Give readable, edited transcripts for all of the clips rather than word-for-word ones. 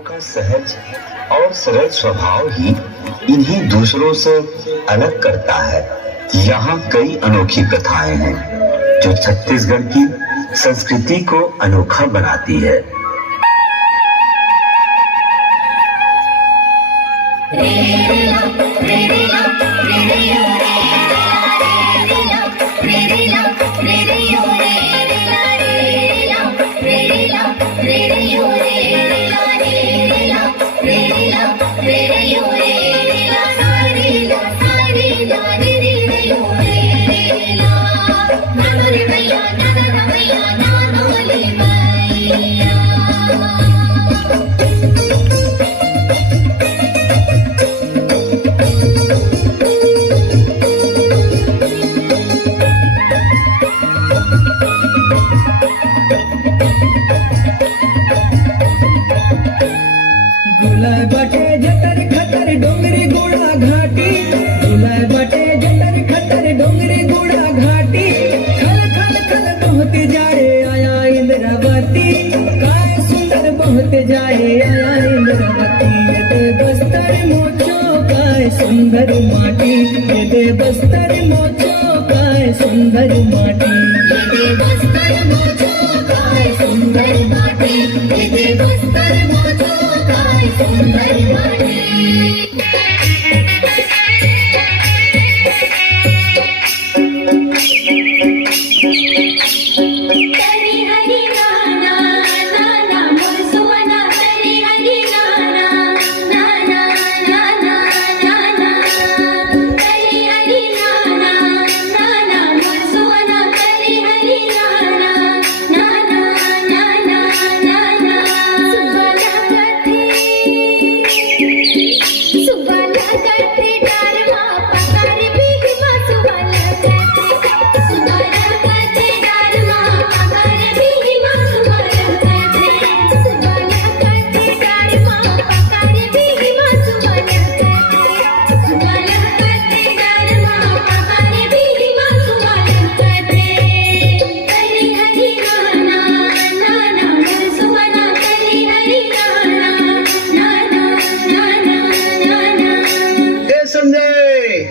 का सहज और सरल स्वभाव ही इन्हें दूसरों से अलग करता है। यहाँ कई अनोखी प्रथाएं हैं जो छत्तीसगढ़ की संस्कृति को अनोखा बनाती है। सुंदर माटी दे बस्तर मोचो काय सुंदर माटी दे बस्तर मोचो काय सुंदर माटी दे बस्तर मोचो काय सुंदर माटी।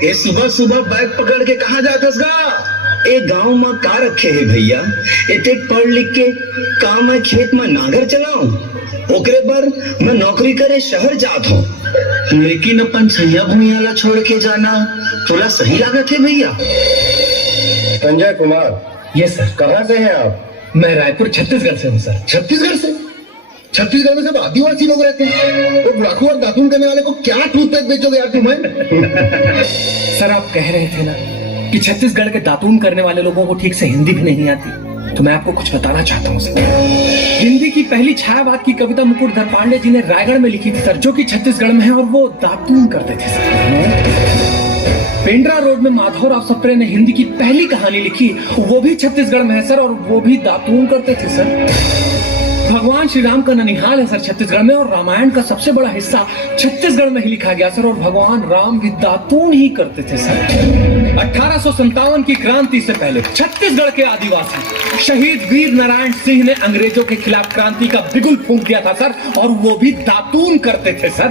ये सुबह सुबह बैग पकड़ के कहाँ जातस गा? ए गांव में का रखे है भैया? इतने पढ़ लिख के काम मैं खेत में नागर चलाऊं, ओकरे पर मैं नौकरी करे शहर जात हूँ, लेकिन अपन सैया भूमियाला छोड़ के जाना थोड़ा सही लागत है भैया। संजय कुमार। Yes sir. कहाँ से हैं आप? मैं रायपुर छत्तीसगढ़ से हूँ सर। छत्तीसगढ़ से? छत्तीसगढ़ में सब आदिवासी लोग रहते हैं, तो गुड़ाखू और दातून करने वाले को क्या टूथपेस्ट बेचोगे यार तुम्हें? सर आप कह रहे थे ना कि छत्तीसगढ़ के दातून करने वाले लोगों को ठीक से हिंदी भी नहीं आती, तो मैं आपको कुछ बताना चाहता हूँ सर। हिंदी की पहली छायावाद की कविता मुकुटधर पांडे जी ने रायगढ़ में लिखी थी सर, जो कि छत्तीसगढ़ में है, और वो दातून करते थे सर। पेंड्रा रोड में माधवराव सप्रे ने हिंदी की पहली कहानी लिखी, वो भी छत्तीसगढ़ में है सर, और वो भी दातून करते थे सर। भगवान श्री राम का ननिहाल है सर छत्तीसगढ़ में, और रामायण का सबसे बड़ा हिस्सा छत्तीसगढ़ में ही लिखा गया सर, और भगवान राम भी दातून ही करते थे सर। 1857 की क्रांति से पहले छत्तीसगढ़ के आदिवासी शहीद वीर नारायण सिंह ने अंग्रेजों के खिलाफ क्रांति का बिगुल फूंक दिया था सर, और वो भी दातून करते थे सर।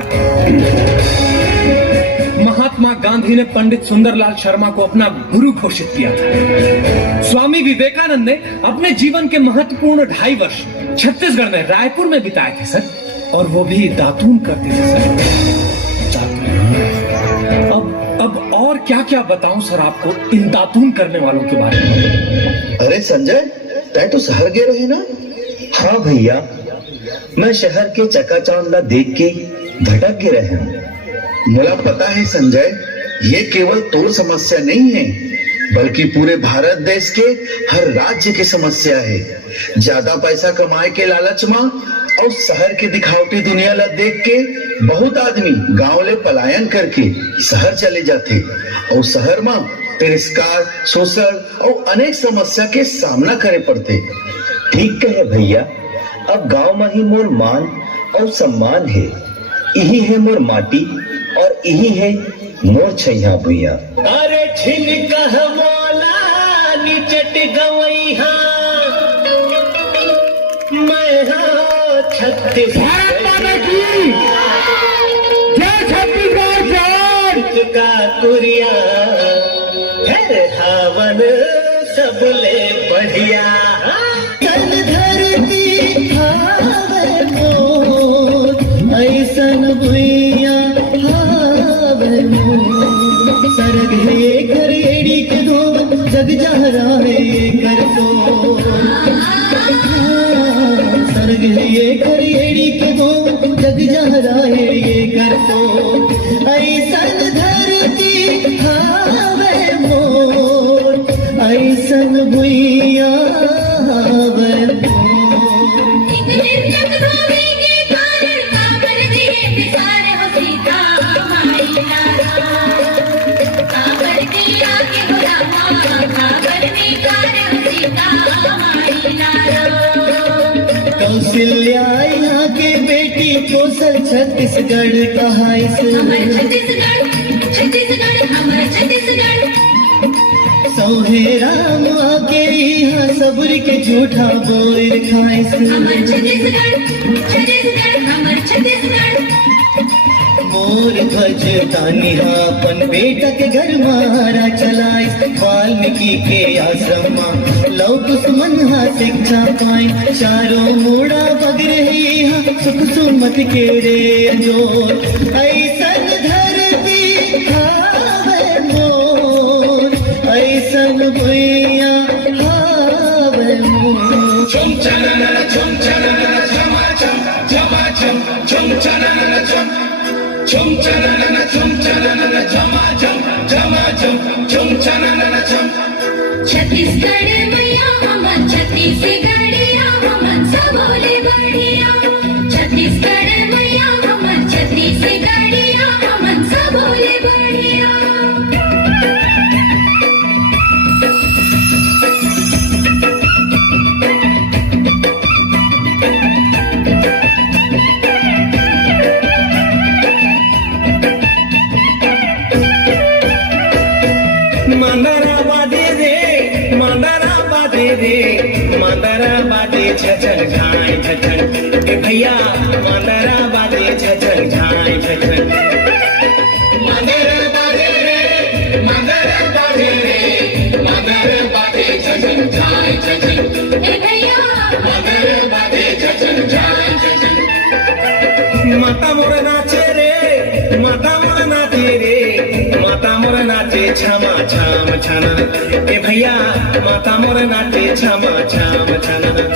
महात्मा गांधी ने पंडित सुंदरलाल शर्मा को अपना गुरु घोषित किया था। स्वामी विवेकानंद ने अपने जीवन के महत्वपूर्ण 2.5 वर्ष छत्तीसगढ़ में रायपुर में बिताए थे सर, और वो भी दातून करते थे सर। अब और क्या क्या बताऊं सर आपको इन दातून करने वालों के बारे में? अरे संजय, तय तो शहर गए रहे ना? हाँ भैया, मैं शहर के चकाचौंध देख के भटक गए रहे हूँ। मुझे पता है संजय, ये केवल तो समस्या नहीं है, बल्कि पूरे भारत देश के हर राज्य की समस्या है। ज्यादा पैसा कमाए के लालच में और शहर की दिखावटी दुनिया ला देख के बहुत आदमी गांव ले पलायन करके शहर चले जाते, और शहर में तिरस्कार, शोषण और अनेक समस्या के सामना करे पड़ते। ठीक कहे भैया, अब गांव में ही मोर मान और सम्मान है, यही है मोर माटी और यही है मोर छैया भैया। अरे छिनकह बोला निचट गवैहा मैं छत्तीसगढ़ माता की जय छत्तीसगढ़ जय। का कुरिया फिर हावन सबले बढ़िया तन धरती हावे मोर ऐसन भुइया हावे मोर सरग है कर एड़ी के दो जग जहरा है कर सो सरग है कर एड़ी के दो जग जहरा है ये कर सो ऐसन धरती हावे मोर ऐसन भुइया हावे कौशल्या यहाँ के बेटी कौशल छत्तीसगढ़ कहा सौहे राम आके यहाँ सबरी के झूठा बोल खाए मोर भज तानिहा अपन बेटा के घर मारा चलाए वाल्मीकि के आश्रम लव दुश्मन हा शिक्षा पाए चारों मूड़ा बग रही हा सुख सुमत के रे जोर ऐसन धरती हावे मोर ऐसन भुइया हावे मोर चुम चनन चुम चनन चमा चम चमा चम चुम चनन चम चुम चनन चुम चनन चमा चम चमा चम चुम चनन चम छत्तीसगढ़ मैया हमन छत्तीसगढ़िया हमन सबोले बढ़िया छत्तीसगढ़ मैया हमन छत्तीसगढ़िया हमन सबोले बढ़िया मंदरा बादे छछन झाय छछन ए भैया मंदरा बादे छछन झाय छछन मंदरा बादे रे मंदरा बादे रे मंदरा बादे छछन झाय छछन ए भैया मंदरा बादे छछन झाय छछन माता मोर नाचे रे माता मोर नाचे रे माता मोर नाचे छमा छाम छनन ए भैया माता मोर नाचे छमा छाम छनन